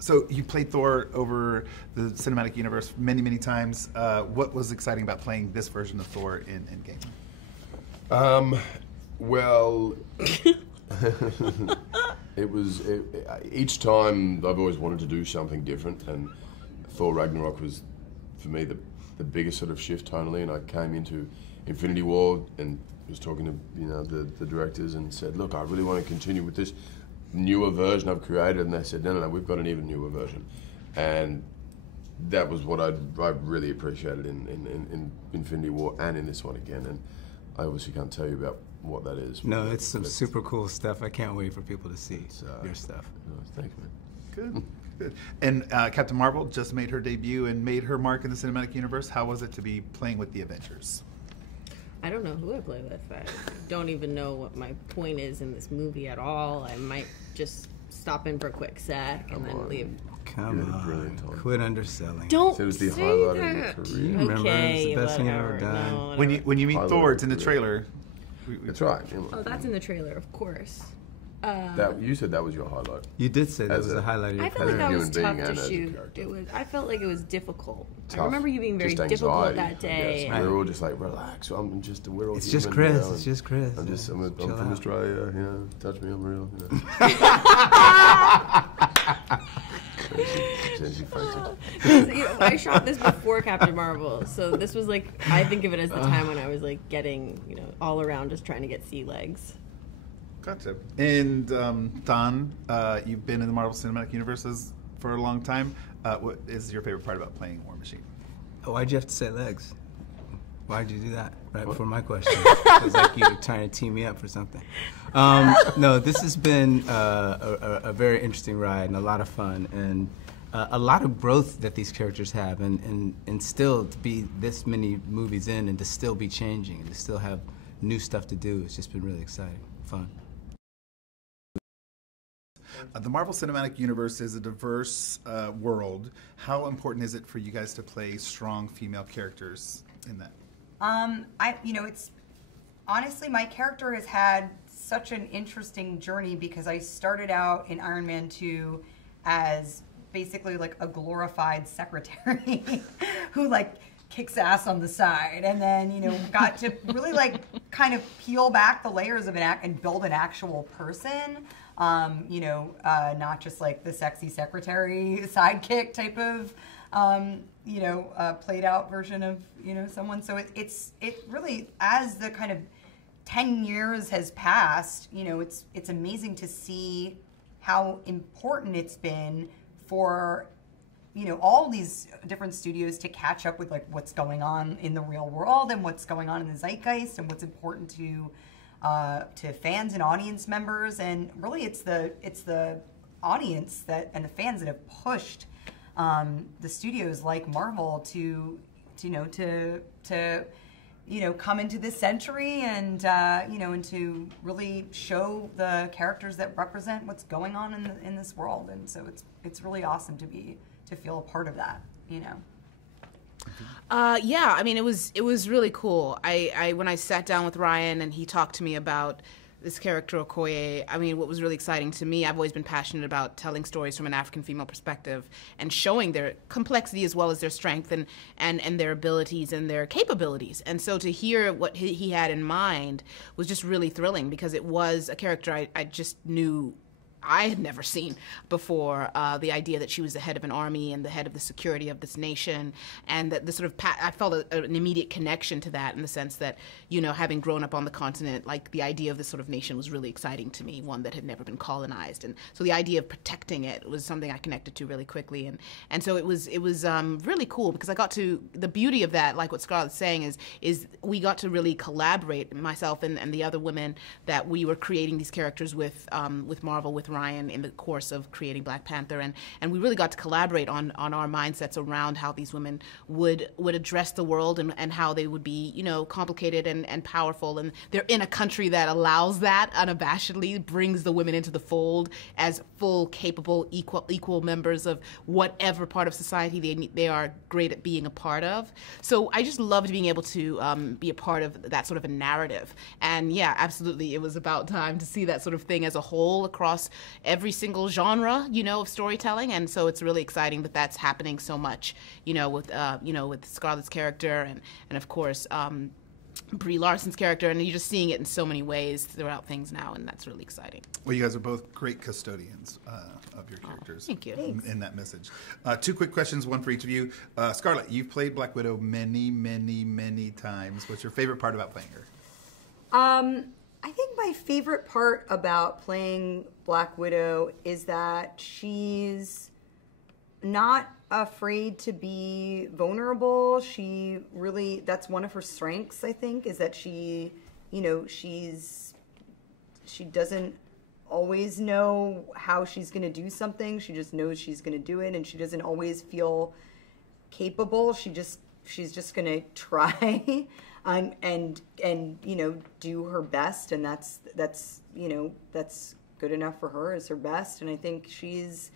So you played Thor over the cinematic universe many, many times. What was exciting about playing this version of Thor in Endgame? Well, each time I've always wanted to do something different, and Thor Ragnarok was, for me, the biggest sort of shift tonally. And I came into Infinity War and was talking to the directors and said, look, I really want to continue with this newer version I've created, and they said, no, we've got an even newer version. And that was what I really appreciated in Infinity War and in this one again. And I obviously can't tell you about what that is. No, it's some super cool stuff. I can't wait for people to see your stuff. Thanks, man. Good. Good. And Captain Marvel just made her debut and made her mark in the cinematic universe. How was it to be playing with the Avengers? I don't know who I play with. I don't even know what my point is in this movie at all. I might just stop in for a quick sec and then leave. Come on, quit underselling. Don't it was the say highlight that. of your career. You remember, it's the best thing I've ever whatever. done. No, When you meet Highlight Thor, of it's in the your trailer. That's right. Oh, that's in the trailer, of course. You said that was your highlight. You did say that As was a highlight of your I felt like that human was being tough and to as a shoot. character. I felt like it was difficult. Tough. I remember you being very Just difficult anxiety, that day. I guess. We were all just like, relax. We're all It's human, just Chris. you know, It's just Chris. I'm Chill from out. Australia. Touch me, I'm real. I shot this before Captain Marvel, so this was like, I think of it as the time when I was like getting, all around just trying to get sea legs. Gotcha. And Don, you've been in the Marvel Cinematic Universes for a long time. What is your favorite part about playing War Machine? Oh, why'd you have to say legs? Why'd you do that right before my question? It was like you were trying to tee me up for something. No, this has been a very interesting ride and a lot of fun and a lot of growth that these characters have, and still to be this many movies in and to still be changing and to still have new stuff to do. It's just been really exciting, fun. The Marvel Cinematic Universe is a diverse world. How important is it for you guys to play strong female characters in that? It's honestly, my character has had such an interesting journey because I started out in Iron Man 2 as basically like a glorified secretary who like kicks ass on the side, and then got to really like kind of peel back the layers of and build an actual person. Not just like the sexy secretary sidekick type of played out version of someone. So it really, as the kind of 10 years has passed, it's amazing to see how important it's been for all these different studios to catch up with like what's going on in the real world and what's going on in the zeitgeist and what's important to fans and audience members. And really it's the audience and the fans that have pushed the studios like Marvel to come into this century and and to really show the characters that represent what's going on in this world. And so it's really awesome to feel a part of that. Yeah, I mean, it was really cool. I when I sat down with Ryan and he talked to me about this character Okoye, I mean, what was really exciting to me, I've always been passionate about telling stories from an African female perspective and showing their complexity as well as their strength and their abilities and their capabilities. And so to hear what he had in mind was just really thrilling because it was a character I just knew I had never seen before. The idea that she was the head of an army and the head of the security of this nation, and that the sort of I felt an immediate connection to that in the sense that, having grown up on the continent, like the idea of this sort of nation was really exciting to me, one that had never been colonized, and so the idea of protecting it was something I connected to really quickly, and so it was really cool because I got to the beauty of that, like what Scarlett's saying is we got to really collaborate, myself and the other women that we were creating these characters with Marvel, with Ryan in the course of creating Black Panther, and we really got to collaborate on our mindsets around how these women would address the world and how they would be, complicated and powerful, and they're in a country that allows that unabashedly, brings the women into the fold as full, capable, equal members of whatever part of society they are great at being a part of. So I just loved being able to be a part of that sort of a narrative, and yeah, absolutely, it was about time to see that sort of thing as a whole across every single genre, of storytelling, and so it's really exciting that that's happening so much, with Scarlett's character and of course Brie Larson's character, and you're just seeing it in so many ways throughout things now, and that's really exciting. Well, you guys are both great custodians of your characters. Thank you. In that message. 2 quick questions, one for each of you. Scarlett, you've played Black Widow many, many, many times. What's your favorite part about playing her? I think my favorite part about playing Black Widow is that she's not afraid to be vulnerable. She really, that's one of her strengths, I think, is that she doesn't always know how she's going to do something. She just knows she's going to do it, and she doesn't always feel capable. She's just going to try and do her best, and that's good enough for her as her best. And I think she's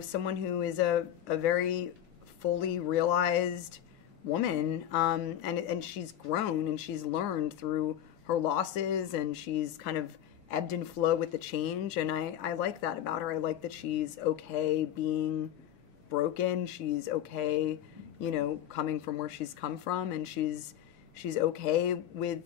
someone who is a very fully realized woman, and she's grown and she's learned through her losses, and she's kind of ebbed and flow with the change, and I like that about her. I like that she's okay being broken. She's okay, coming from where she's come from, and she's okay with,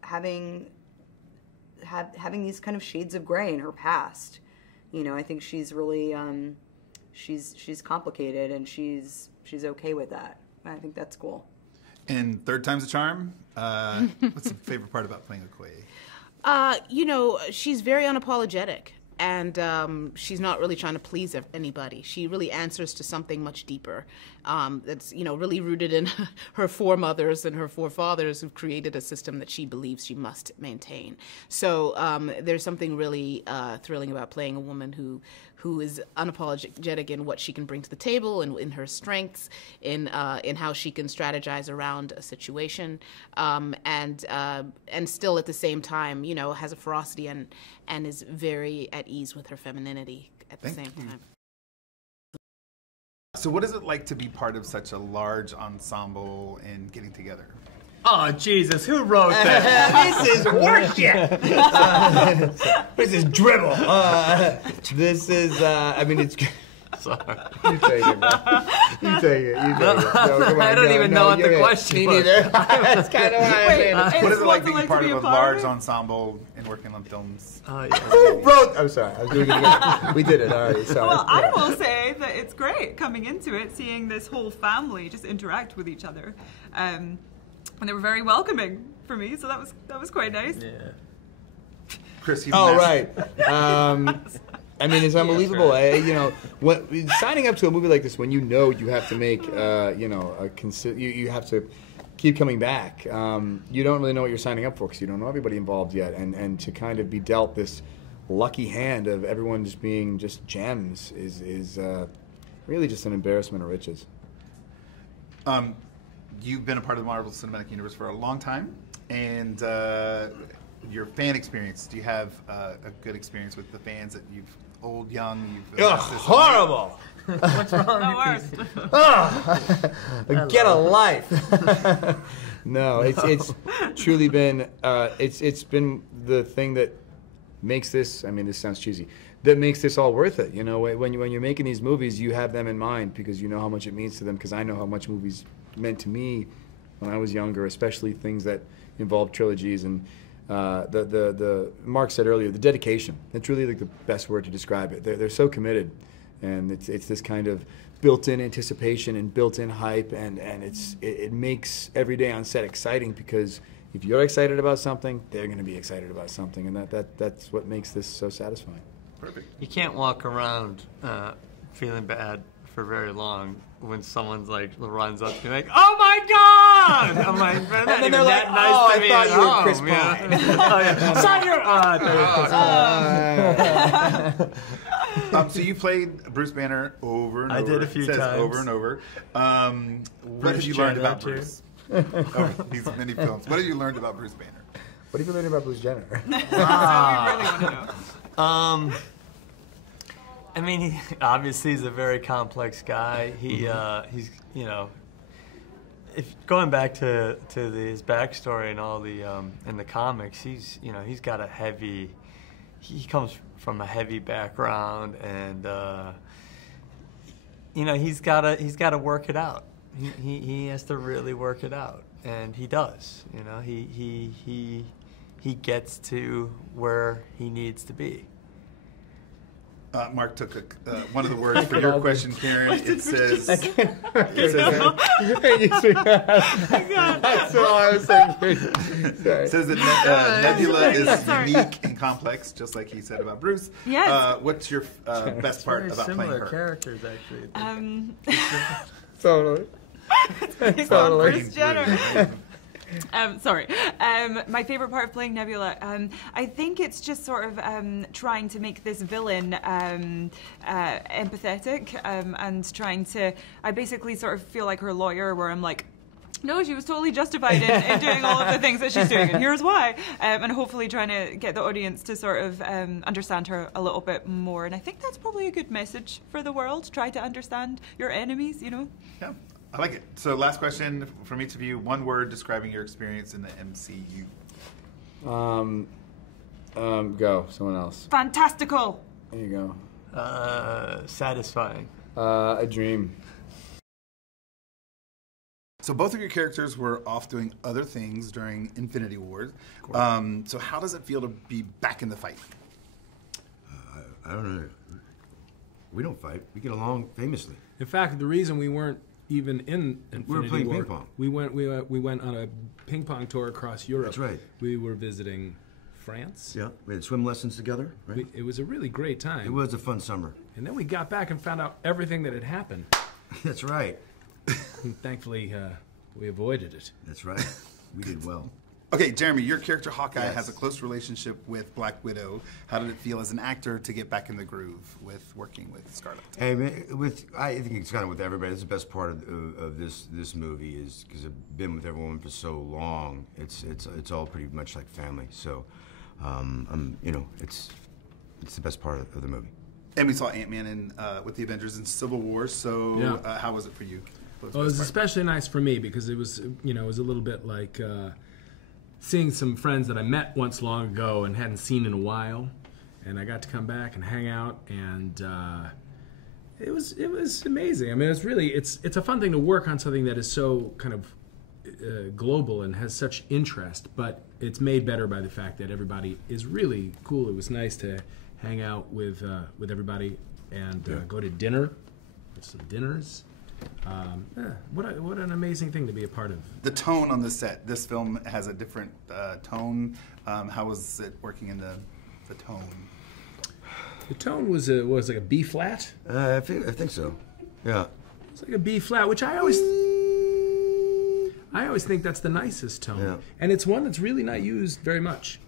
having these kind of shades of gray in her past. I think she's really, she's complicated, and she's okay with that. I think that's cool. And third time's a charm. What's the favorite part about playing Okoye? She's very unapologetic, and she's not really trying to please anybody. She really answers to something much deeper. That's really rooted in her foremothers and her forefathers who've created a system that she believes she must maintain. So there's something really thrilling about playing a woman who is unapologetic in what she can bring to the table, and in her strengths, in how she can strategize around a situation, and still at the same time, has a ferocity and is very at ease with her femininity at the same time. So what is it like to be part of such a large ensemble and getting together? Oh, Jesus, who wrote that? This is worship. This is dribble. This is, it's... Sorry. You take it, man. You take it. I don't even know what the question was. Me neither. That's kind of what I mean. What is it like being part of a large ensemble and working on films? Who wrote? I'm sorry. I was doing it again. We did it. All right. Sorry. Well, I will say that it's great coming into it, seeing this whole family just interact with each other. And they were very welcoming for me, so that was quite nice. Yeah. Chris, right. It's unbelievable. Signing up to a movie like this, when you have to make, you have to keep coming back. You don't really know what you're signing up for because you don't know everybody involved yet, and to kind of be dealt this lucky hand of everyone just being just gems is really just an embarrassment of riches. You've been a part of the Marvel Cinematic Universe for a long time, and your fan experience. Do you have a good experience with the fans that you've old, young? Horrible. What's wrong with these? Get a life. No, it's truly been it's been the thing that makes this. This sounds cheesy. That makes this all worth it. When you're making these movies, you have them in mind because you know how much it means to them. Because I know how much movies meant to me when I was younger, especially things that involved trilogies and. The Mark said earlier, the dedication. That's really like the best word to describe it. They're so committed, and it's this kind of built-in anticipation and built-in hype, and it makes every day on set exciting because if you're excited about something, they're going to be excited about something, and that's what makes this so satisfying. Perfect. You can't walk around feeling bad for very long when someone's runs up to me oh my God! I'm like, man, and then they're like, I thought you were Chris Pine. So you played Bruce Banner over and over. I did a few times. Over and over. What have you learned about Bruce? These many films. What have you learned about Bruce Banner? What have you learned about Bruce Jenner? That's what we really want to know. He obviously he's a very complex guy. He's if going back to his backstory and all the in the comics, he's got a heavy he comes from a heavy background, and you know, he's gotta work it out. He has to really work it out, and he does. You know, he gets to where he needs to be. Mark took one of the words for your question, Karen. It says. That's all I was thinking. It says that Nebula is unique and complex, just like he said about Bruce. Yes. What's your best part Very about playing similar her? characters, actually. Totally. Totally. Bruce Jenner. Sorry. My favorite part of playing Nebula, I think it's just sort of trying to make this villain empathetic and trying to. I basically sort of feel like her lawyer, where I'm like, no, she was totally justified in doing all of the things that she's doing, and here's why. And hopefully trying to get the audience to sort of understand her a little bit more. And I think that's probably a good message for the world. Try to understand your enemies, you know? Yeah, I like it. So last question from each of you. One word describing your experience in the MCU. Go. Someone else. Fantastical! There you go. Satisfying. A dream. So both of your characters were off doing other things during Infinity War. So how does it feel to be back in the fight? I don't know. We don't fight. We get along famously. In fact, the reason we weren't even in Infinity We were playing War, ping pong. we went on a ping pong tour across Europe. That's right. We were visiting France. Yeah, we had swim lessons together, right? It was a really great time. It was a fun summer. And then we got back and found out everything that had happened. That's right. And thankfully, we avoided it. That's right. We did well. Okay, Jeremy, your character Hawkeye has a close relationship with Black Widow. How did it feel as an actor to get back in the groove with working with Scarlett? Hey, man, I think it's kind of with everybody. That's the best part of this movie is because I've been with everyone for so long. It's all pretty much like family. So, you know, it's the best part of the movie. And we saw Ant-Man in with the Avengers in Civil War. So, Yeah. how was it for you? Well, it was especially nice for me because it was, you know, it was a little bit like seeing some friends that I met once long ago and hadn't seen in a while, and I got to come back and hang out, and it was amazing. I mean, it's a fun thing to work on something that is so kind of global and has such interest, but it's made better by the fact that everybody is really cool. It was nice to hang out with everybody and go to dinner, some dinners. What an amazing thing to be a part of. The tone on the set. This film has a different tone. How was it working in the tone? The tone was like a B flat. I think so. Yeah. It's like a B flat, which I always think that's the nicest tone, Yeah. and it's one that's really not used very much.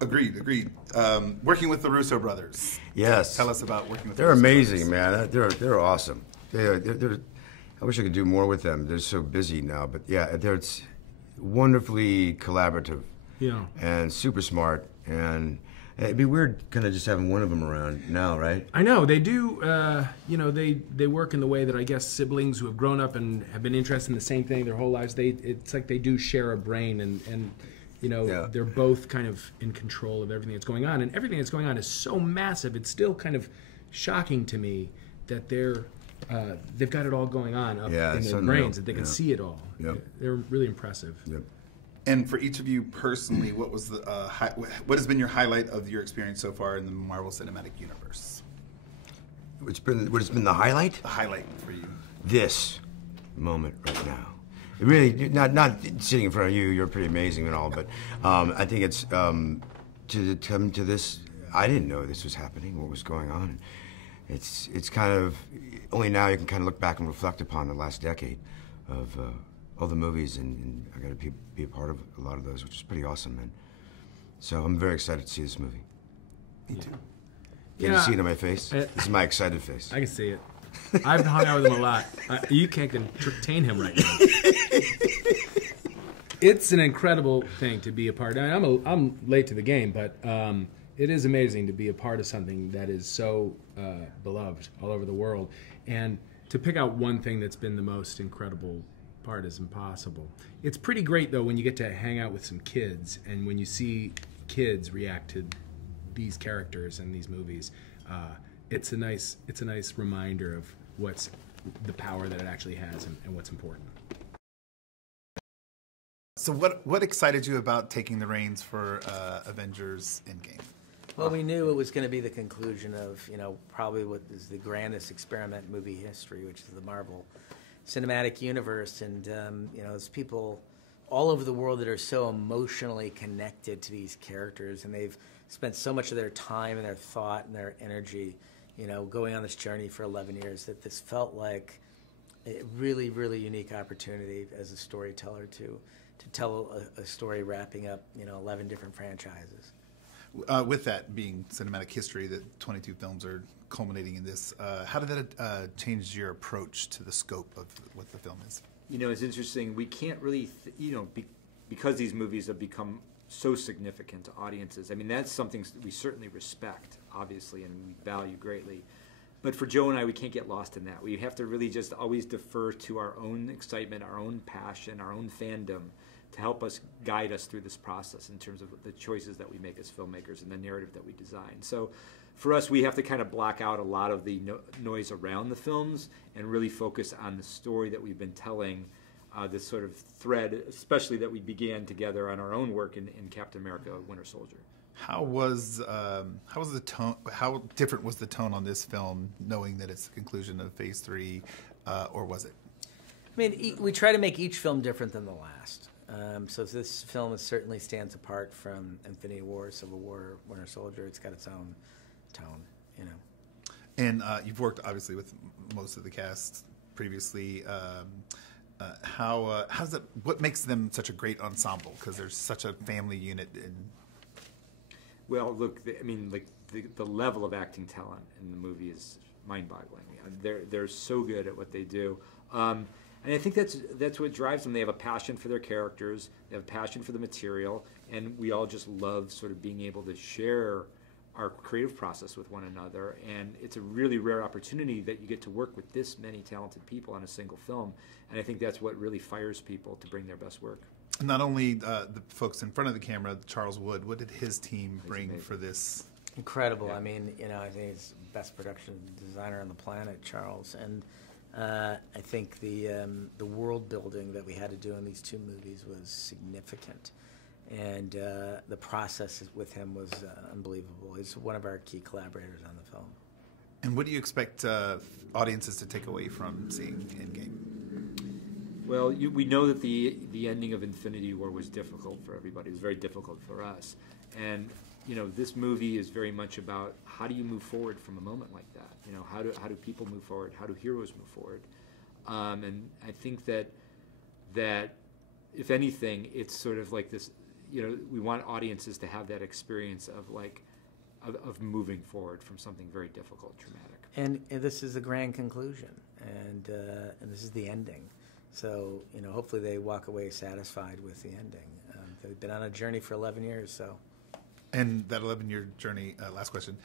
Agreed. Working with the Russo Brothers. Yes. Tell us about working with. They're the Russo amazing, Brothers. man. They're awesome. I wish I could do more with them. They're so busy now, but yeah, it's wonderfully collaborative. Yeah. And super smart, and it'd be weird kind of just having one of them around now, right? I know they do. You know, they work in the way that I guess siblings who have grown up and have been interested in the same thing their whole lives. It's like they do share a brain, and you know, they're both kind of in control of everything that's going on, and everything that's going on is so massive. It's still kind of shocking to me that they've got it all going on up in their brains, that they can see it all. Yep. They're really impressive. Yep. And for each of you personally, what was the what has been your highlight of your experience so far in the Marvel Cinematic Universe? What has been the highlight? The highlight for you. This moment right now. It really, not sitting in front of you. You're pretty amazing and all, but I think it's to come to this. I didn't know this was happening. What was going on? It's kind of only now you can kind of look back and reflect upon the last decade of all the movies, and I got to be a part of a lot of those, which is pretty awesome, man. So I'm very excited to see this movie. Me too. Can you see it on my face? This is my excited face. I can see it. I've hung out with him a lot. You can't contain him right now. It's an incredible thing to be a part of. I'm late to the game, but it is amazing to be a part of something that is so beloved all over the world. And to pick out one thing that's been the most incredible part is impossible. It's pretty great, though, when you get to hang out with some kids and when you see kids react to these characters and these movies, it's a nice reminder of what's the power that it actually has and what's important. So what excited you about taking the reins for Avengers Endgame? Well, we knew it was going to be the conclusion of, probably what is the grandest experiment in movie history, which is the Marvel Cinematic Universe. And, there's people all over the world that are so emotionally connected to these characters, and they've spent so much of their time and their thought and their energy, going on this journey for 11 years, that this felt like a really, really unique opportunity as a storyteller to tell a story wrapping up, 11 different franchises. With that being cinematic history, that 22 films are culminating in this, how did that change your approach to the scope of what the film is? It's interesting. We can't really, because these movies have become so significant to audiences. I mean, that's something we certainly respect, obviously, and we value greatly. But for Joe and I, we can't get lost in that. We have to really just always defer to our own excitement, our own passion, our own fandom, to help us guide us through this process in terms of the choices that we make as filmmakers and the narrative that we design. So for us, we have to kind of block out a lot of the noise around the films and really focus on the story that we've been telling, this sort of thread, especially that we began together on our own work in Captain America: Winter Soldier. How was the tone? How different was the tone on this film, knowing that it's the conclusion of Phase 3, or was it? I mean, we try to make each film different than the last. So this film certainly stands apart from Infinity War, Civil War, Winter Soldier. It's got its own tone, And you've worked obviously with most of the cast previously. How's that? What makes them such a great ensemble? Because there's such a family unit. Well, look, the level of acting talent in the movie is mind-boggling. They're so good at what they do. And I think that's what drives them. They have a passion for their characters, they have a passion for the material, and we all just love sort of being able to share our creative process with one another. And it's a really rare opportunity that you get to work with this many talented people on a single film. And I think that's what really fires people to bring their best work. Not only the folks in front of the camera, Charles Wood, what did his team bring for this? Incredible. Yeah. I mean, I think he's the best production designer on the planet, Charles. And I think the world building that we had to do in these two movies was significant, and the process with him was unbelievable. He's one of our key collaborators on the film. And what do you expect audiences to take away from seeing Endgame? Well, we know that the ending of Infinity War was difficult for everybody. It was very difficult for us, and this movie is very much about how do you move forward from a moment like that. How do people move forward? How do heroes move forward? And I think that if anything, it's sort of like this. We want audiences to have that experience of moving forward from something very difficult, traumatic. And this is the grand conclusion, and this is the ending. So hopefully they walk away satisfied with the ending. They've been on a journey for 11 years, so. And that 11-year journey, last question,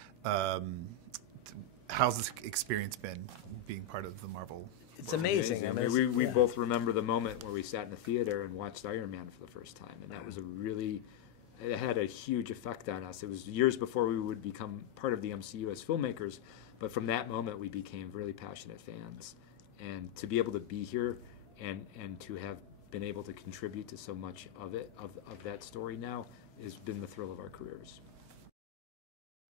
how's this experience been, being part of the Marvel? It's amazing. I mean, we both remember the moment where we sat in the theater and watched Iron Man for the first time, and that was it had a huge effect on us. It was years before we would become part of the MCU as filmmakers, but from that moment we became really passionate fans. And to be able to be here and to have been able to contribute to so much of that story now has been the thrill of our careers.